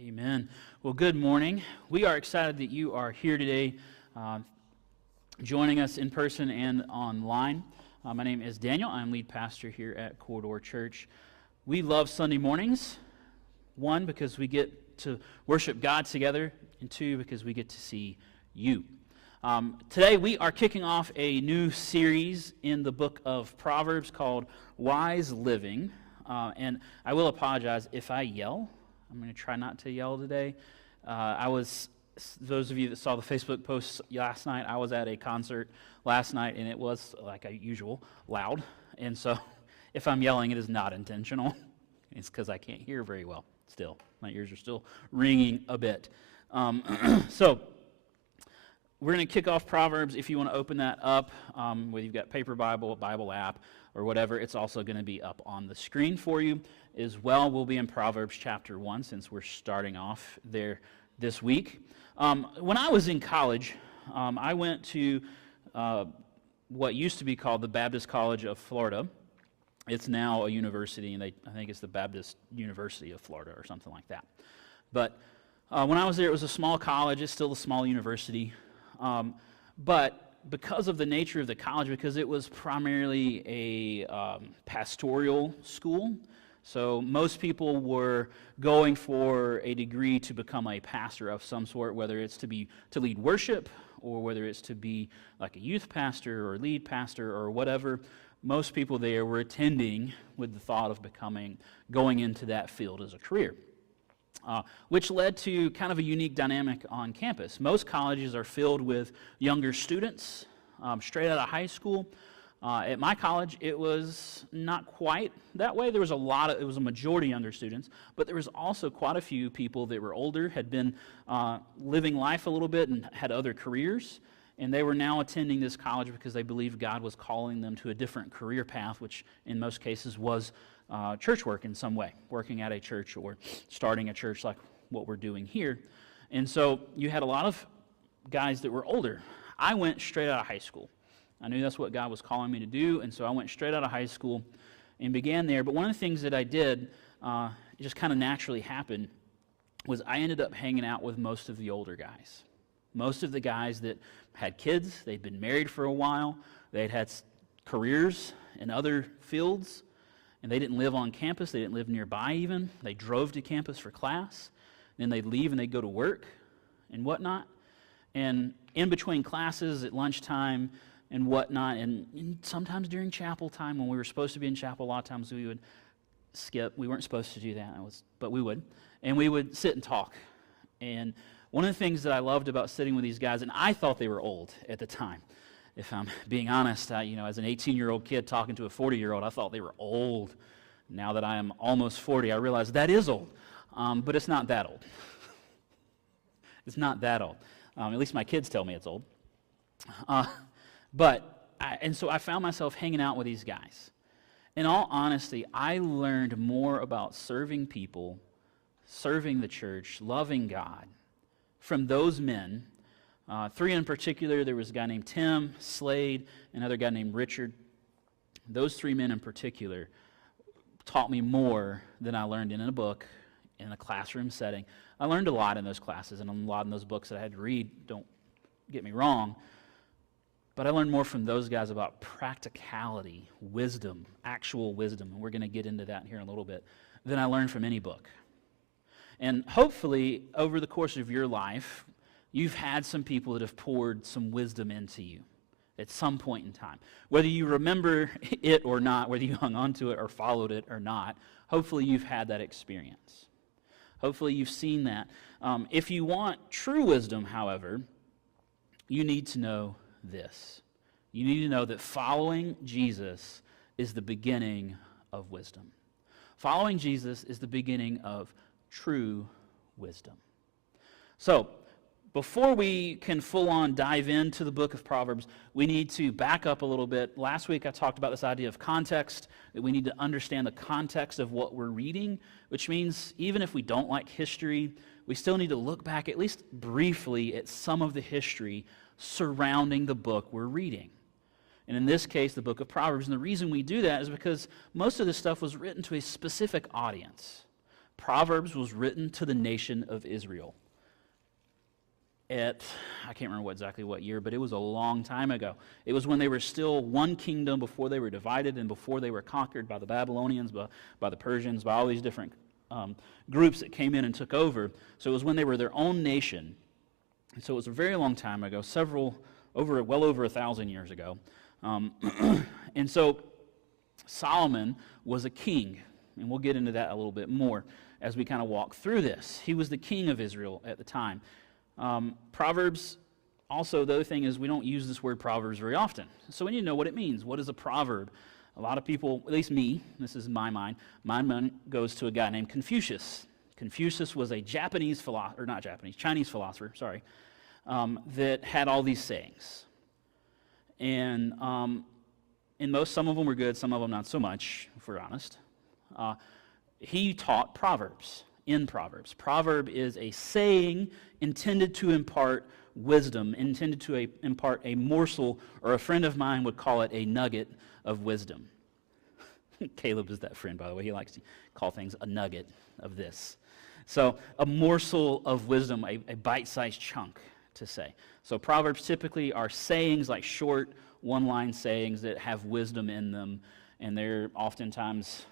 Amen. Well, good morning. We are excited that you are here today, joining us in person and online. My name is Daniel. I'm lead pastor here at Corridor Church. We love Sunday mornings, one, because we get to worship God together, and two, because we get to see you. Today we are kicking off a new series in the book of Proverbs called Wise Living, and I will apologize if I yell. I'm going to try not to yell today. Those of you that saw the Facebook post last night, I was at a concert last night, and it was, like usual, loud. And so if I'm yelling, it is not intentional. It's because I can't hear very well still. My ears are still ringing a bit. So we're going to kick off Proverbs. If you want to open that up, whether you've got paper Bible, Bible app, or whatever, it's also going to be up on the screen for you as well. We'll be in Proverbs chapter 1 since we're starting off there this week. When I was in college, I went to what used to be called the Baptist College of Florida. It's now a university, and I think it's the Baptist University of Florida or something like that. But when I was there, it was a small college. It's still a small university. But because of the nature of the college, because it was primarily a pastoral school, so most people were going for a degree to become a pastor of some sort, whether it's to lead worship or whether it's to be like a youth pastor or lead pastor or whatever. Most people there were attending with the thought of going into that field as a career. Which led to kind of a unique dynamic on campus. Most colleges are filled with younger students straight out of high school. At my college, it was not quite that way. It was a majority younger students, but there was also quite a few people that were older, had been living life a little bit and had other careers, and they were now attending this college because they believed God was calling them to a different career path, which in most cases was church work in some way, working at a church or starting a church like what we're doing here. And so you had a lot of guys that were older. I went straight out of high school. I knew that's what God was calling me to do, and so I went straight out of high school and began there. But one of the things that I did, it just kind of naturally happened, was I ended up hanging out with most of the older guys. Most of the guys that had kids, they'd been married for a while, they'd had careers in other fields, and they didn't live on campus, they didn't live nearby even. They drove to campus for class, then they'd leave and they'd go to work and whatnot. And in between classes, at lunchtime and whatnot, and sometimes during chapel time when we were supposed to be in chapel, a lot of times we would skip. We weren't supposed to do that, but we would. And we would sit and talk. And one of the things that I loved about sitting with these guys, and I thought they were old at the time, if I'm being honest, as an 18-year-old kid talking to a 40-year-old, I thought they were old. Now that I am almost 40, I realize that is old, but it's not that old. It's not that old. At least my kids tell me it's old. So I found myself hanging out with these guys. In all honesty, I learned more about serving people, serving the church, loving God from those men. Three in particular. There was a guy named Tim, Slade, another guy named Richard. Those three men in particular taught me more than I learned in a book, in a classroom setting. I learned a lot in those classes and a lot in those books that I had to read, don't get me wrong, but I learned more from those guys about practicality, wisdom, actual wisdom, and we're going to get into that here in a little bit, than I learned from any book. And hopefully, over the course of your life, you've had some people that have poured some wisdom into you at some point in time. Whether you remember it or not, whether you hung on to it or followed it or not, hopefully you've had that experience. Hopefully you've seen that. If you want true wisdom, however, you need to know this. You need to know that following Jesus is the beginning of wisdom. Following Jesus is the beginning of true wisdom. So, before we can full-on dive into the book of Proverbs, we need to back up a little bit. Last week I talked about this idea of context, that we need to understand the context of what we're reading, which means even if we don't like history, we still need to look back at least briefly at some of the history surrounding the book we're reading. And in this case, the book of Proverbs. And the reason we do that is because most of this stuff was written to a specific audience. Proverbs was written to the nation of Israel I can't remember exactly what year, but it was a long time ago. It was when they were still one kingdom before they were divided and before they were conquered by the Babylonians, by the Persians, by all these different groups that came in and took over. So it was when they were their own nation. And so it was a very long time ago, well over 1,000 years ago. And so Solomon was a king, and we'll get into that a little bit more as we kind of walk through this. He was the king of Israel at the time. Proverbs, also, the other thing is we don't use this word Proverbs very often. So we need to know what it means. What is a proverb? A lot of people, at least me, this is my mind goes to a guy named Confucius. Confucius was a Chinese philosopher, that had all these sayings. And some of them were good, some of them not so much, if we're honest. He taught Proverbs. In Proverbs. Proverb is a saying intended to impart wisdom, intended to impart a morsel, or a friend of mine would call it a nugget of wisdom. Caleb is that friend, by the way. He likes to call things a nugget of this. So a morsel of wisdom, a bite-sized chunk to say. So Proverbs typically are sayings, like short one-line sayings that have wisdom in them, and they're oftentimes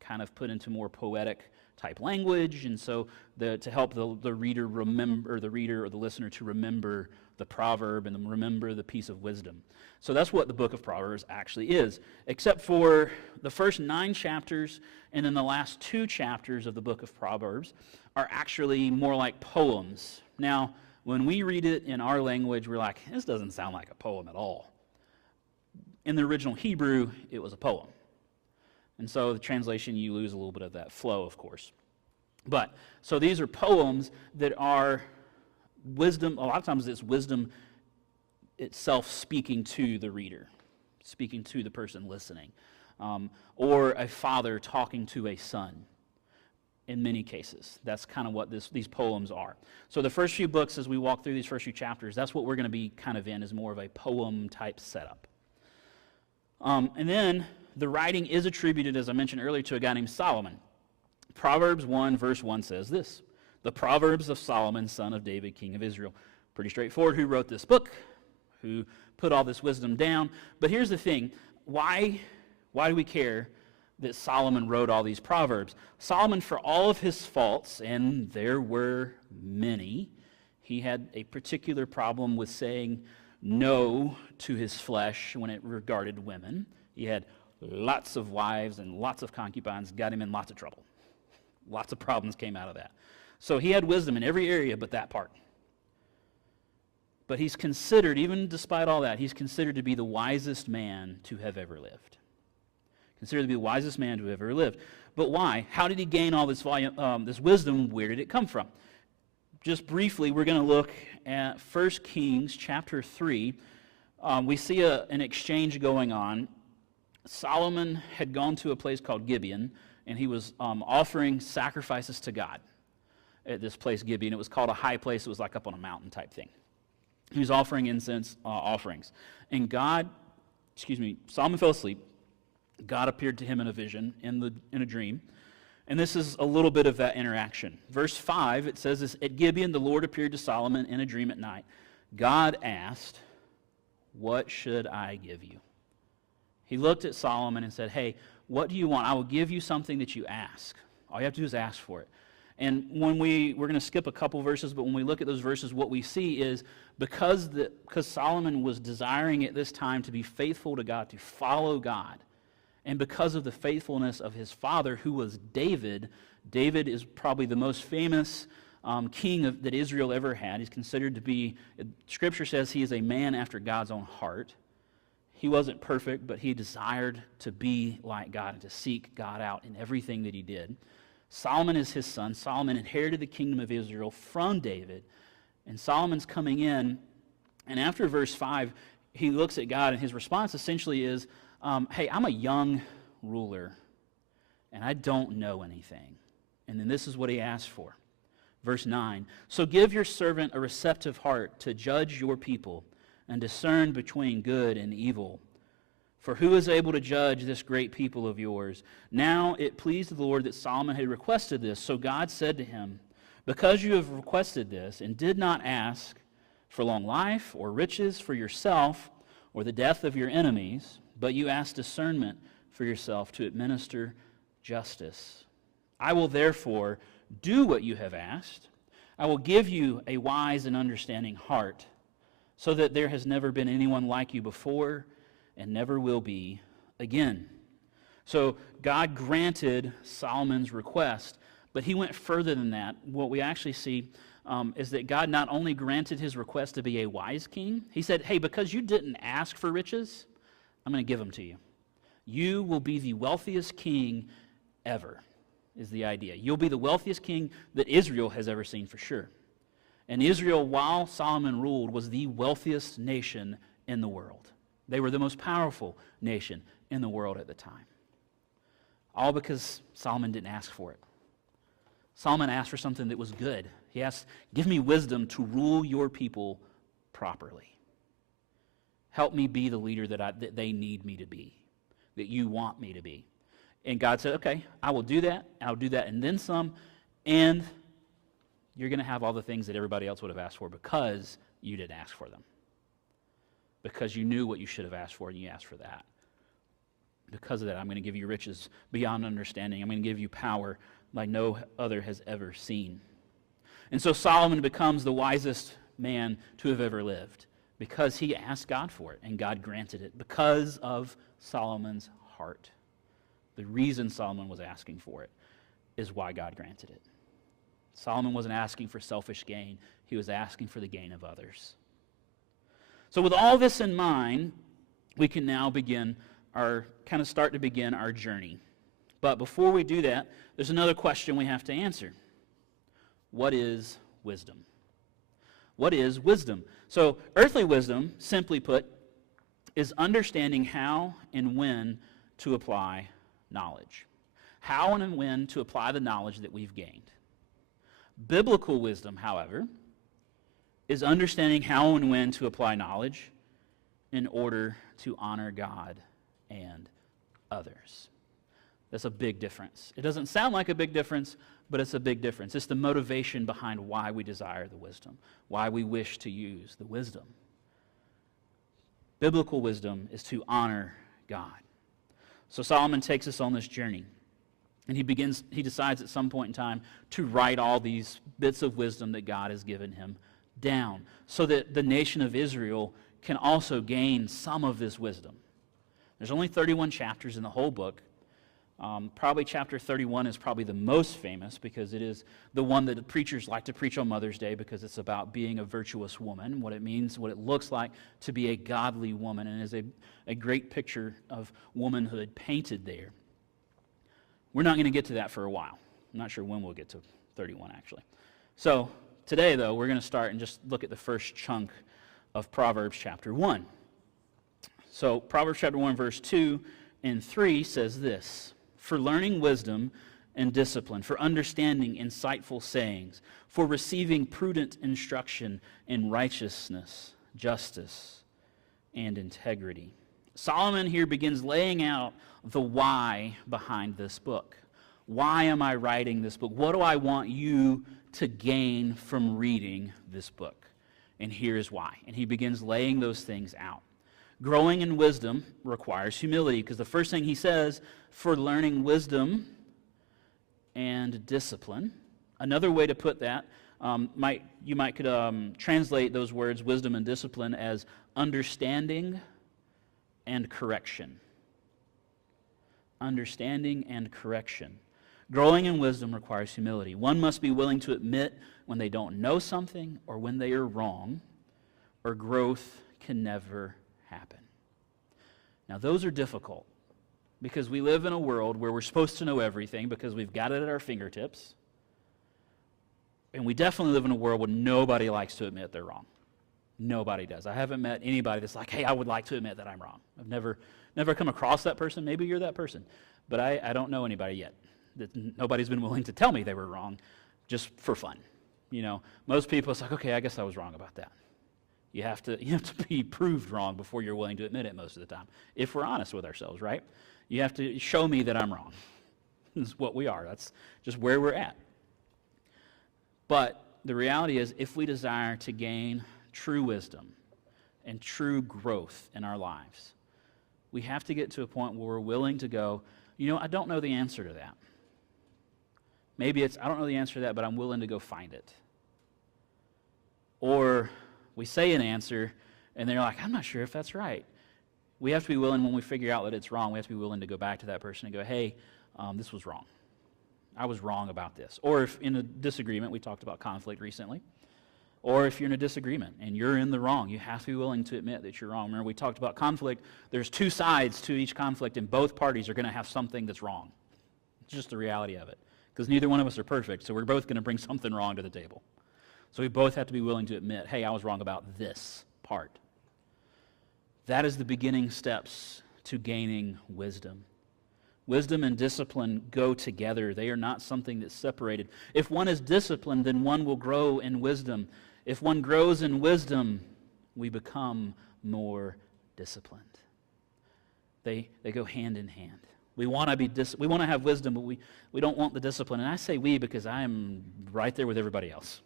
kind of put into more poetic type language, and so to help the reader remember, the reader or the listener to remember the proverb and remember the piece of wisdom. So that's what the book of Proverbs actually is, except for the first 9 chapters and then the last 2 chapters of the book of Proverbs are actually more like poems. Now, when we read it in our language, we're like, this doesn't sound like a poem at all. In the original Hebrew, it was a poem. And so the translation, you lose a little bit of that flow, of course. But, so these are poems that are wisdom. A lot of times it's wisdom itself speaking to the reader, speaking to the person listening, or a father talking to a son. In many cases, that's kind of what these poems are. So the first few books, as we walk through these first few chapters, that's what we're going to be kind of in, is more of a poem-type setup. And then the writing is attributed, as I mentioned earlier, to a guy named Solomon. Proverbs 1, verse 1 says this: the Proverbs of Solomon, son of David, king of Israel. Pretty straightforward who wrote this book, who put all this wisdom down. But here's the thing. Why do we care that Solomon wrote all these Proverbs? Solomon, for all of his faults, and there were many, he had a particular problem with saying no to his flesh when it regarded women. He had lots of wives and lots of concubines, got him in lots of trouble. Lots of problems came out of that. So he had wisdom in every area but that part. But he's considered, even despite all that, he's considered to be the wisest man to have ever lived. Considered to be the wisest man to have ever lived. But why? How did he gain all this this wisdom? Where did it come from? Just briefly, we're going to look at 1 Kings chapter 3. We see an exchange going on. Solomon had gone to a place called Gibeon, and he was offering sacrifices to God at this place, Gibeon. It was called a high place. It was like up on a mountain type thing. He was offering incense offerings. And Solomon fell asleep. God appeared to him in a vision, in a dream. And this is a little bit of that interaction. Verse 5, it says this: at Gibeon, the Lord appeared to Solomon in a dream at night. God asked, "What should I give you?" He looked at Solomon and said, "Hey, what do you want? I will give you something that you ask. All you have to do is ask for it." And when we're going to skip a couple verses, but when we look at those verses, what we see is because Solomon was desiring at this time to be faithful to God, to follow God, and because of the faithfulness of his father, who was David. David is probably the most famous king that Israel ever had. He's considered to be, Scripture says he is a man after God's own heart. He wasn't perfect, but he desired to be like God and to seek God out in everything that he did. Solomon is his son. Solomon inherited the kingdom of Israel from David. And Solomon's coming in, and after verse 5, he looks at God, and his response essentially is, hey, I'm a young ruler, and I don't know anything. And then this is what he asks for. Verse 9, so give your servant a receptive heart to judge your people and discern between good and evil. For who is able to judge this great people of yours? Now it pleased the Lord that Solomon had requested this. So God said to him, because you have requested this and did not ask for long life or riches for yourself or the death of your enemies, but you asked discernment for yourself to administer justice, I will therefore do what you have asked. I will give you a wise and understanding heart, so that there has never been anyone like you before and never will be again. So God granted Solomon's request, but he went further than that. What we actually see is that God not only granted his request to be a wise king, he said, hey, because you didn't ask for riches, I'm going to give them to you. You will be the wealthiest king ever, is the idea. You'll be the wealthiest king that Israel has ever seen for sure. And Israel, while Solomon ruled, was the wealthiest nation in the world. They were the most powerful nation in the world at the time. All because Solomon didn't ask for it. Solomon asked for something that was good. He asked, give me wisdom to rule your people properly. Help me be the leader that they need me to be, that you want me to be. And God said, okay, I will do that. I'll do that and then some. And you're going to have all the things that everybody else would have asked for because you didn't ask for them. Because you knew what you should have asked for and you asked for that. Because of that, I'm going to give you riches beyond understanding. I'm going to give you power like no other has ever seen. And so Solomon becomes the wisest man to have ever lived because he asked God for it and God granted it because of Solomon's heart. The reason Solomon was asking for it is why God granted it. Solomon wasn't asking for selfish gain. He was asking for the gain of others. So with all this in mind, we can now start to begin our journey. But before we do that, there's another question we have to answer. What is wisdom? What is wisdom? So earthly wisdom, simply put, is understanding how and when to apply knowledge. How and when to apply the knowledge that we've gained. Biblical wisdom, however, is understanding how and when to apply knowledge in order to honor God and others. That's a big difference. It doesn't sound like a big difference, but it's a big difference. It's the motivation behind why we desire the wisdom, why we wish to use the wisdom. Biblical wisdom is to honor God. So Solomon takes us on this journey. And he decides at some point in time to write all these bits of wisdom that God has given him down so that the nation of Israel can also gain some of this wisdom. There's only 31 chapters in the whole book. Probably chapter 31 is probably the most famous because it is the one that the preachers like to preach on Mother's Day because it's about being a virtuous woman, what it means, what it looks like to be a godly woman, and is a great picture of womanhood painted there. We're not going to get to that for a while. I'm not sure when we'll get to 31, actually. So today, though, we're going to start and just look at the first chunk of Proverbs chapter 1. So Proverbs chapter 1, verse 2 and 3 says this, for learning wisdom and discipline, for understanding insightful sayings, for receiving prudent instruction in righteousness, justice, and integrity. Solomon here begins laying out the why behind this book. Why am I writing this book? What do I want you to gain from reading this book? And here is why. And he begins laying those things out. Growing in wisdom requires humility because the first thing he says, for learning wisdom and discipline. Another way to put that, you could translate those words, wisdom and discipline, as understanding and correction. Understanding and correction. Growing in wisdom requires humility. One must be willing to admit when they don't know something or when they are wrong, or growth can never happen. Now, those are difficult because we live in a world where we're supposed to know everything because we've got it at our fingertips. And we definitely live in a world where nobody likes to admit they're wrong. Nobody does. I haven't met anybody that's like, hey, I would like to admit that I'm wrong. I've never come across that person. Maybe you're that person. But I don't know anybody yet. Nobody's been willing to tell me they were wrong just for fun. Most people, it's like, okay, I guess I was wrong about that. You have to be proved wrong before you're willing to admit it most of the time, if we're honest with ourselves, right? You have to show me that I'm wrong. This is what we are. That's just where we're at. But the reality is, if we desire to gain true wisdom and true growth in our lives, we have to get to a point where we're willing to go, I don't know the answer to that. Maybe it's, I don't know the answer to that, but I'm willing to go find it. Or we say an answer, and they're like, I'm not sure if that's right. We have to be willing, when we figure out that it's wrong, we have to be willing to go back to that person and go, hey, this was wrong. I was wrong about this. Or if in a disagreement, we talked about conflict recently, or if you're in a disagreement and you're in the wrong, you have to be willing to admit that you're wrong. Remember, we talked about conflict. There's two sides to each conflict, and both parties are going to have something that's wrong. It's just the reality of it. Because neither one of us are perfect, so we're both going to bring something wrong to the table. So we both have to be willing to admit, hey, I was wrong about this part. That is the beginning steps to gaining wisdom. Wisdom and discipline go together. They are not something that's separated. If one is disciplined, then one will grow in wisdom. If one grows in wisdom, we become more disciplined. They go hand in hand. We want to have wisdom, but we don't want the discipline. And I say we because I am right there with everybody else.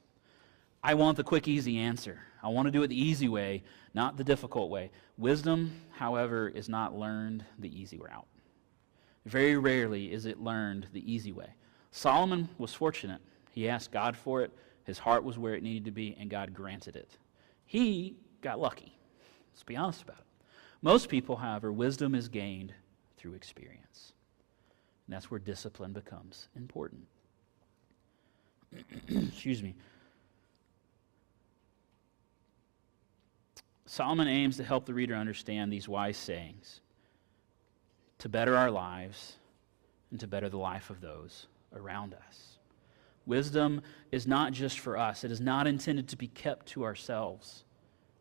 I want the quick, easy answer. I want to do it the easy way, not the difficult way. Wisdom, however, is not learned the easy route. Very rarely is it learned the easy way. Solomon was fortunate. He asked God for it. His heart was where it needed to be, and God granted it. He got lucky. Let's be honest about it. Most people, however, wisdom is gained through experience. And that's where discipline becomes important. Excuse me. Solomon aims to help the reader understand these wise sayings to better our lives and to better the life of those around us. Wisdom is not just for us. It is not intended to be kept to ourselves.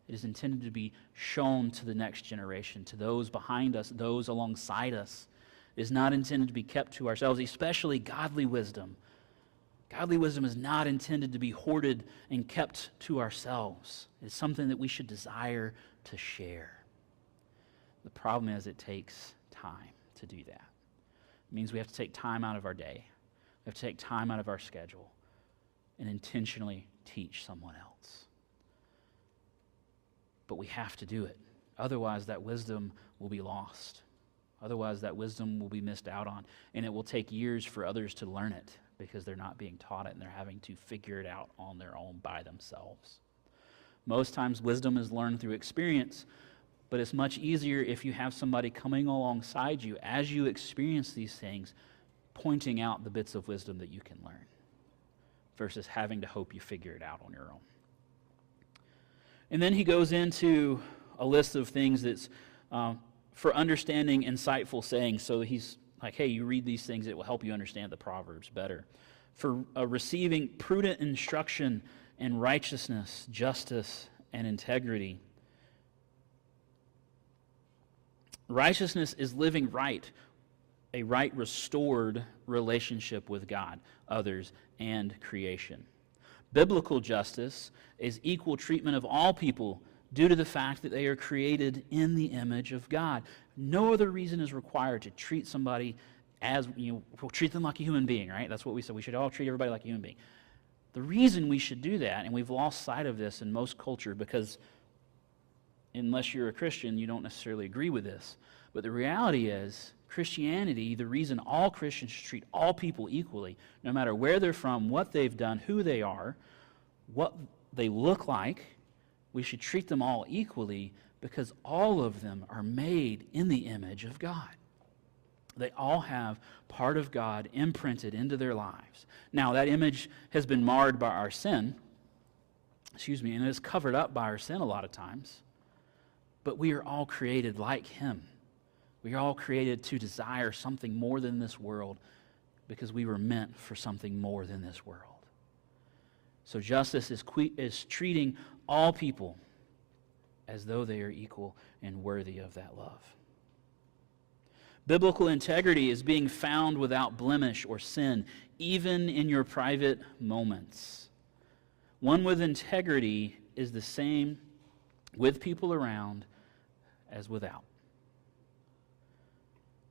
It is intended to be shown to the next generation, to those behind us, those alongside us. It is not intended to be kept to ourselves, especially godly wisdom. Godly wisdom is not intended to be hoarded and kept to ourselves. It's something that we should desire to share. The problem is it takes time to do that. It means we have to take time out of our day. We have to take time out of our schedule and intentionally teach someone else. But we have to do it. Otherwise, that wisdom will be lost. Otherwise, that wisdom will be missed out on, and it will take years for others to learn it because they're not being taught it and they're having to figure it out on their own by themselves. Most times, wisdom is learned through experience, but it's much easier if you have somebody coming alongside you as you experience these things, pointing out the bits of wisdom that you can learn versus having to hope you figure it out on your own. And then he goes into a list of things that's for understanding insightful sayings. So he's like, hey, you read these things, it will help you understand the Proverbs better. For receiving prudent instruction and righteousness, justice, and integrity. Righteousness is living right, a right restored relationship with God, others, and creation. Biblical justice is equal treatment of all people due to the fact that they are created in the image of God. No other reason is required to treat somebody as, we'll treat them like a human being, right? That's what we said. We should all treat everybody like a human being. The reason we should do that, and we've lost sight of this in most culture because unless you're a Christian, you don't necessarily agree with this. But the reality is, Christianity, the reason all Christians should treat all people equally, no matter where they're from, what they've done, who they are, what they look like, we should treat them all equally because all of them are made in the image of God. They all have part of God imprinted into their lives. Now, that image has been marred by our sin, and is covered up by our sin a lot of times, but we are all created like Him. We are all created to desire something more than this world because we were meant for something more than this world. So justice is treating all people as though they are equal and worthy of that love. Biblical integrity is being found without blemish or sin, even in your private moments. One with integrity is the same with people around as without.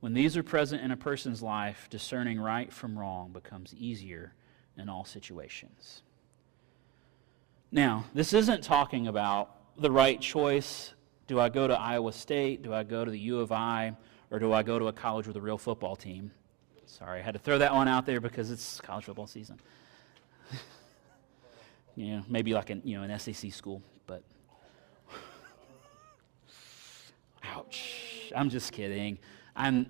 When these are present in a person's life, discerning right from wrong becomes easier in all situations. Now, this isn't talking about the right choice. Do I go to Iowa State? Do I go to the U of I? Or do I go to a college with a real football team? Sorry, I had to throw that one out there because it's college football season. Maybe like an SEC school, but ouch. I'm just kidding. I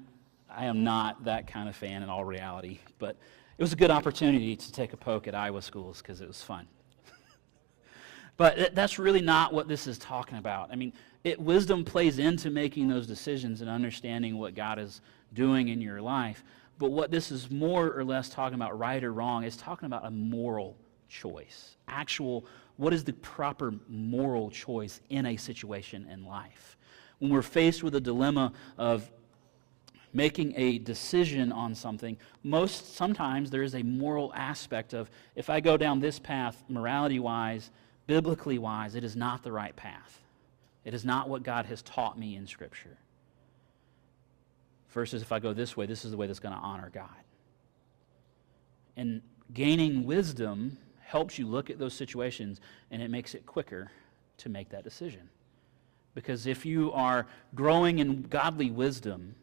am not that kind of fan in all reality, but it was a good opportunity to take a poke at Iowa schools because it was fun. But that's really not what this is talking about. I mean, wisdom plays into making those decisions and understanding what God is doing in your life. But what this is more or less talking about, right or wrong, is talking about a moral choice. What is the proper moral choice in a situation in life? When we're faced with a dilemma of making a decision on something, sometimes there is a moral aspect of, if I go down this path, morality-wise, biblically-wise, it is not the right path. It is not what God has taught me in Scripture. Versus if I go this way, this is the way that's going to honor God. And gaining wisdom helps you look at those situations, and it makes it quicker to make that decision. Because if you are growing in godly wisdom,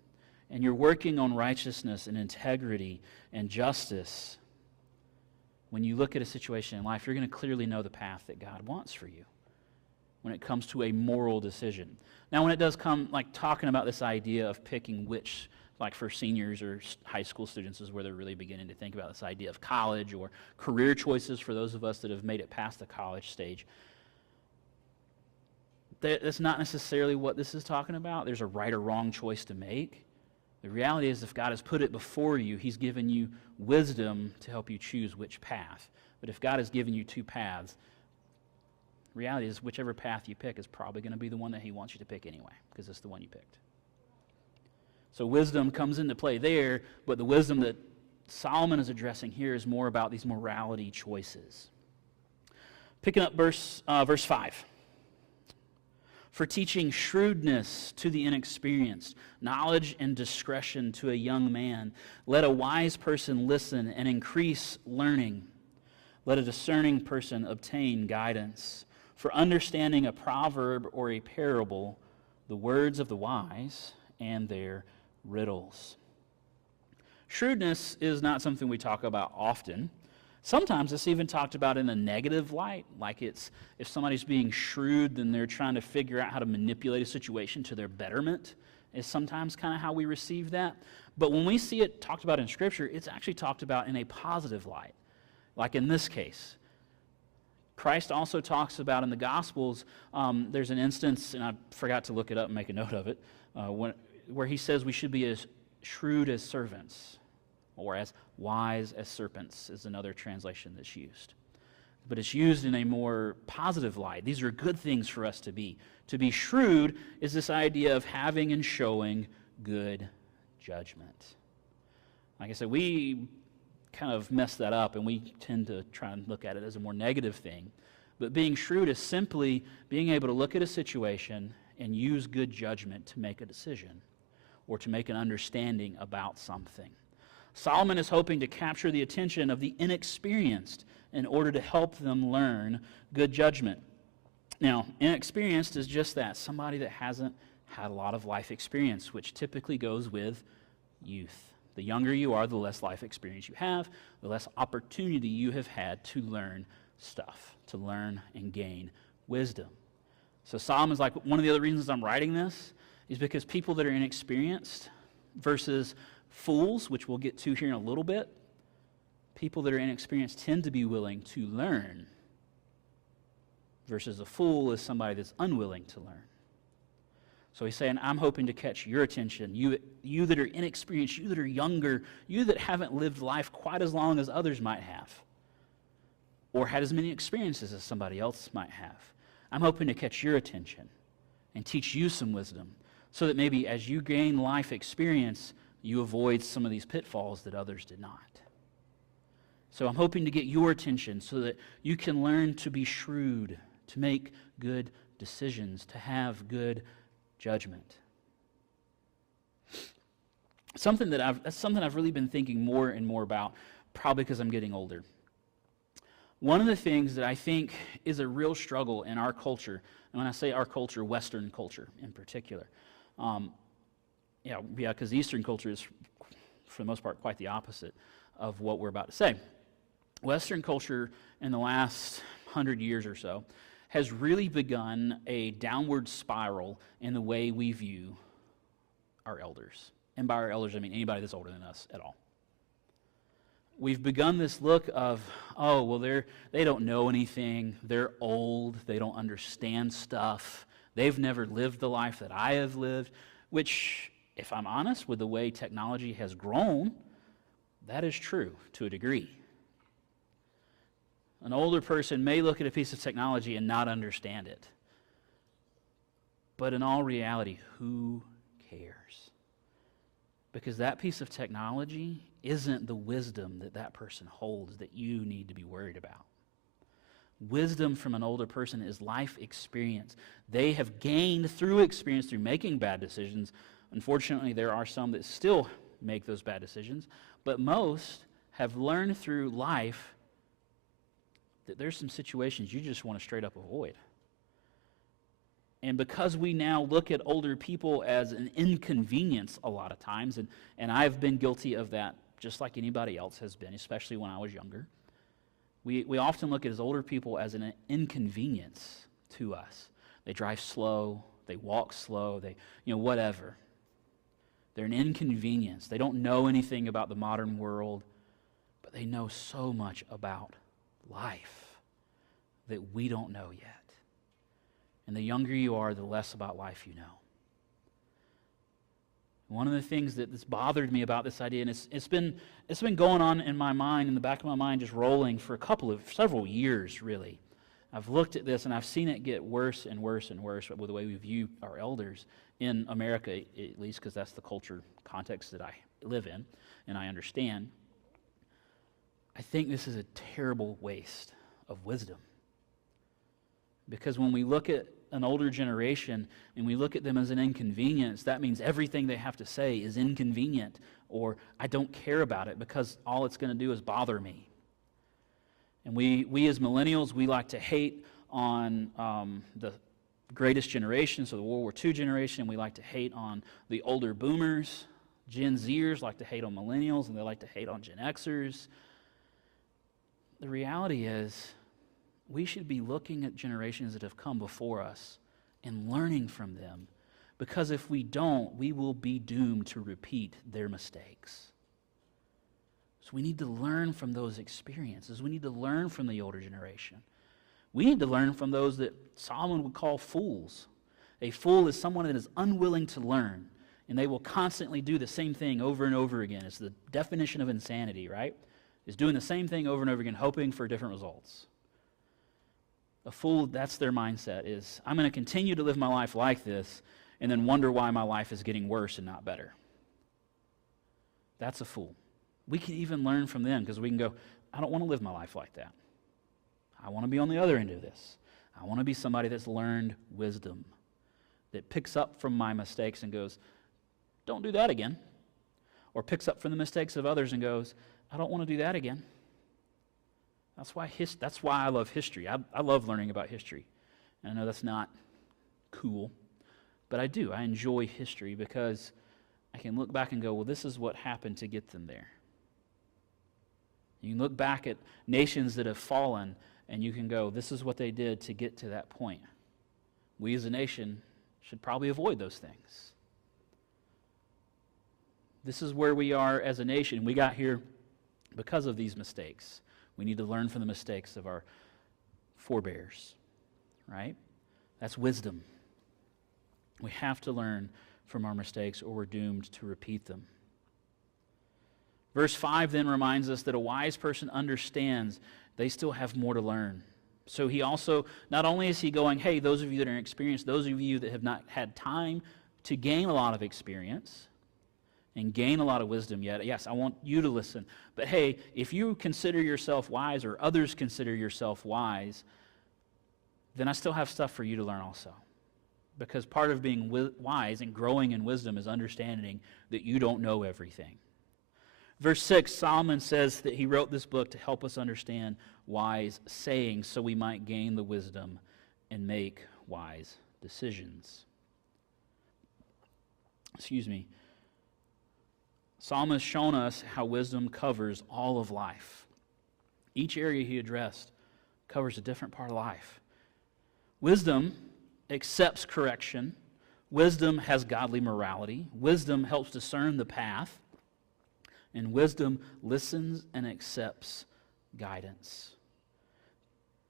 and you're working on righteousness and integrity and justice, when you look at a situation in life, you're going to clearly know the path that God wants for you when it comes to a moral decision. Now, when it does come, like talking about this idea of picking which, like for seniors or high school students is where they're really beginning to think about this idea of college or career choices for those of us that have made it past the college stage. That's not necessarily what this is talking about. There's a right or wrong choice to make. The reality is if God has put it before you, He's given you wisdom to help you choose which path. But if God has given you two paths, the reality is whichever path you pick is probably going to be the one that He wants you to pick anyway, because it's the one you picked. So wisdom comes into play there, but the wisdom that Solomon is addressing here is more about these morality choices. Picking up verse 5. For teaching shrewdness to the inexperienced, knowledge and discretion to a young man. Let a wise person listen and increase learning. Let a discerning person obtain guidance. For understanding a proverb or a parable, the words of the wise and their riddles. Shrewdness is not something we talk about often. Sometimes it's even talked about in a negative light, like it's if somebody's being shrewd, then they're trying to figure out how to manipulate a situation to their betterment, is sometimes kind of how we receive that. But when we see it talked about in Scripture, it's actually talked about in a positive light, like in this case. Christ also talks about in the Gospels, there's an instance, and I forgot to look it up and make a note of it, where He says we should be as shrewd as servants, or as wise as serpents is another translation that's used. But it's used in a more positive light. These are good things for us to be. To be shrewd is this idea of having and showing good judgment. Like I said, we kind of mess that up, and we tend to try and look at it as a more negative thing. But being shrewd is simply being able to look at a situation and use good judgment to make a decision or to make an understanding about something. Solomon is hoping to capture the attention of the inexperienced in order to help them learn good judgment. Now, inexperienced is just that, somebody that hasn't had a lot of life experience, which typically goes with youth. The younger you are, the less life experience you have, the less opportunity you have had to learn stuff, to learn and gain wisdom. So Solomon's like, one of the other reasons I'm writing this is because people that are inexperienced versus fools, which we'll get to here in a little bit, people that are inexperienced tend to be willing to learn, versus a fool is somebody that's unwilling to learn. So he's saying, I'm hoping to catch your attention, you that are inexperienced, you that are younger, you that haven't lived life quite as long as others might have, or had as many experiences as somebody else might have. I'm hoping to catch your attention and teach you some wisdom, so that maybe as you gain life experience, you avoid some of these pitfalls that others did not. So I'm hoping to get your attention so that you can learn to be shrewd, to make good decisions, to have good judgment. That's something I've really been thinking more and more about, probably because I'm getting older. One of the things that I think is a real struggle in our culture, and when I say our culture, Western culture in particular, because Eastern culture is, for the most part, quite the opposite of what we're about to say. Western culture in the last 100 years or so has really begun a downward spiral in the way we view our elders. And by our elders, I mean anybody that's older than us at all. We've begun this look of, oh, well, they don't know anything, they're old, they don't understand stuff, they've never lived the life that I have lived, which, if I'm honest, with the way technology has grown, that is true to a degree. An older person may look at a piece of technology and not understand it. But in all reality, who cares? Because that piece of technology isn't the wisdom that person holds that you need to be worried about. Wisdom from an older person is life experience. They have gained through experience, through making bad decisions. Unfortunately, there are some that still make those bad decisions, but most have learned through life that there's some situations you just want to straight up avoid. And because we now look at older people as an inconvenience a lot of times, and I've been guilty of that just like anybody else has been, especially when I was younger, we often look at older people as an inconvenience to us. They drive slow, they walk slow, whatever. They're an inconvenience. They don't know anything about the modern world, but they know so much about life that we don't know yet. And the younger you are, the less about life you know. One of the things that's bothered me about this idea, and it's been going on in my mind, in the back of my mind, just rolling for several years, really. I've looked at this and I've seen it get worse and worse and worse with the way we view our elders in America, at least, because that's the culture context that I live in and I understand. I think this is a terrible waste of wisdom. Because when we look at an older generation and we look at them as an inconvenience, that means everything they have to say is inconvenient, or I don't care about it because all it's going to do is bother me. And we as millennials, we like to hate on the greatest generation, so the World War II generation. We like to hate on the older boomers. Gen Zers like to hate on millennials, and they like to hate on Gen Xers. The reality is, we should be looking at generations that have come before us and learning from them, because if we don't, we will be doomed to repeat their mistakes. So we need to learn from those experiences. We need to learn from the older generation. We need to learn from those that Solomon would call fools. A fool is someone that is unwilling to learn, and they will constantly do the same thing over and over again. It's the definition of insanity, right? Is doing the same thing over and over again, hoping for different results. A fool, that's their mindset, is I'm going to continue to live my life like this and then wonder why my life is getting worse and not better. That's a fool. We can even learn from them, because we can go, I don't want to live my life like that. I want to be on the other end of this. I want to be somebody that's learned wisdom, that picks up from my mistakes and goes, don't do that again. Or picks up from the mistakes of others and goes, I don't want to do that again. That's why I love history. I love learning about history. And I know that's not cool, but I do. I enjoy history because I can look back and go, well, this is what happened to get them there. You can look back at nations that have fallen, and you can go, this is what they did to get to that point. We as a nation should probably avoid those things. This is where we are as a nation. We got here because of these mistakes. We need to learn from the mistakes of our forebears, right? That's wisdom. We have to learn from our mistakes, or we're doomed to repeat them. Verse 5 then reminds us that a wise person understands they still have more to learn. So he also, not only is he going, hey, those of you that are experienced, those of you that have not had time to gain a lot of experience and gain a lot of wisdom yet, yes, I want you to listen. But hey, if you consider yourself wise, or others consider yourself wise, then I still have stuff for you to learn also. Because part of being wise and growing in wisdom is understanding that you don't know everything. Verse 6, Solomon says that he wrote this book to help us understand wise sayings so we might gain the wisdom and make wise decisions. Solomon has shown us how wisdom covers all of life. Each area he addressed covers a different part of life. Wisdom accepts correction. Wisdom has godly morality. Wisdom helps discern the path. And wisdom listens and accepts guidance.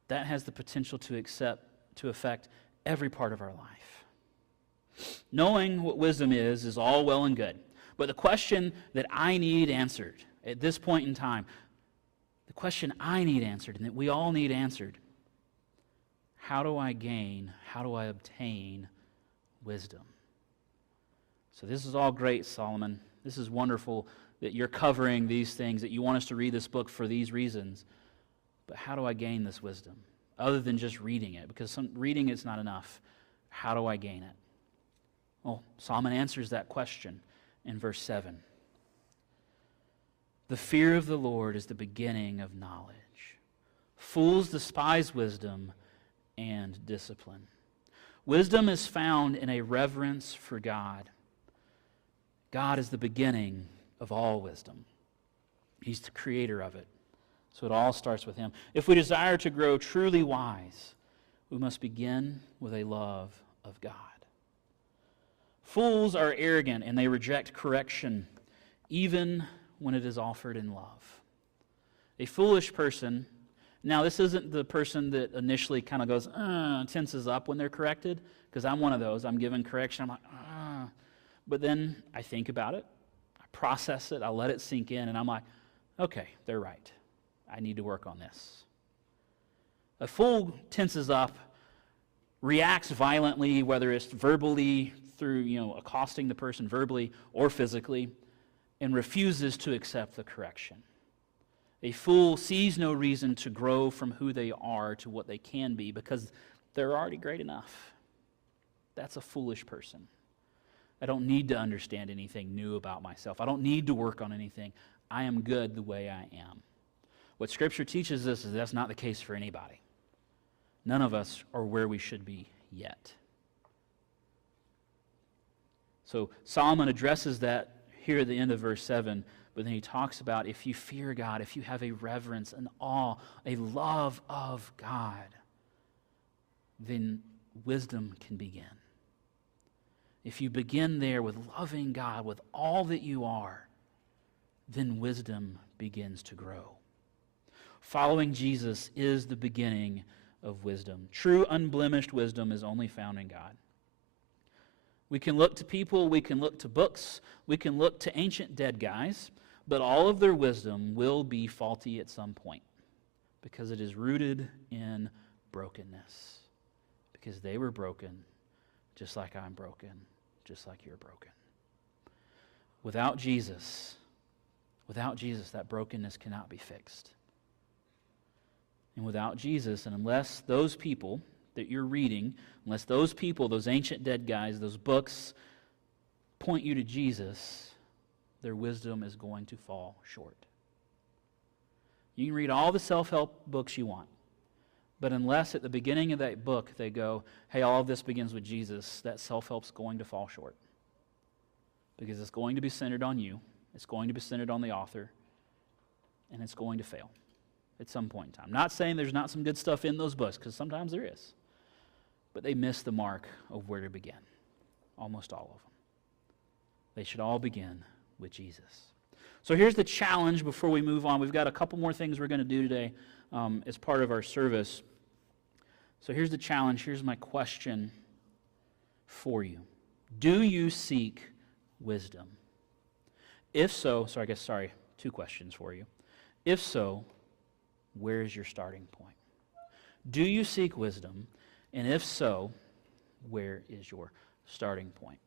That has the potential to affect every part of our life. Knowing what wisdom is all well and good. But the question that I need answered at this point in time, the question I need answered and that we all need answered, how do I obtain wisdom? So this is all great, Solomon. This is wonderful that you're covering these things, that you want us to read this book for these reasons. But how do I gain this wisdom? Other than just reading it, because reading it's not enough. How do I gain it? Well, Solomon answers that question in verse 7. The fear of the Lord is the beginning of knowledge. Fools despise wisdom and discipline. Wisdom is found in a reverence for God. God is the beginning of all wisdom. He's the creator of it. So it all starts with him. If we desire to grow truly wise, we must begin with a love of God. Fools are arrogant and they reject correction even when it is offered in love. A foolish person, now this isn't the person that initially kind of goes, tenses up when they're corrected, because I'm one of those. I'm given correction, I'm like, But then I think about it, I process it, I let it sink in, and I'm like, okay, they're right. I need to work on this. A fool tenses up, reacts violently, whether it's verbally through, accosting the person verbally or physically, and refuses to accept the correction. A fool sees no reason to grow from who they are to what they can be because they're already great enough. That's a foolish person. I don't need to understand anything new about myself. I don't need to work on anything. I am good the way I am. What Scripture teaches us is that's not the case for anybody. None of us are where we should be yet. So Solomon addresses that here at the end of verse 7, but then he talks about if you fear God, if you have a reverence, an awe, a love of God, then wisdom can begin. If you begin there with loving God with all that you are, then wisdom begins to grow. Following Jesus is the beginning of wisdom. True, unblemished wisdom is only found in God. We can look to people, we can look to books, we can look to ancient dead guys, but all of their wisdom will be faulty at some point because it is rooted in brokenness. Because they were broken just like I'm broken, just like you're broken. Without Jesus, that brokenness cannot be fixed. And without Jesus, and unless those people that you're reading, unless those people, those ancient dead guys, those books point you to Jesus, their wisdom is going to fall short. You can read all the self-help books you want, but unless at the beginning of that book they go, hey, all of this begins with Jesus, that self-help's going to fall short. Because it's going to be centered on you, it's going to be centered on the author, and it's going to fail at some point in time. Not saying there's not some good stuff in those books, because sometimes there is. But they miss the mark of where to begin. Almost all of them. They should all begin with Jesus. So here's the challenge before we move on. We've got a couple more things we're going to do today as part of our service. So here's the challenge. Here's my question for you. Do you seek wisdom? If so, two questions for you. If so, where is your starting point? Do you seek wisdom? And if so, where is your starting point?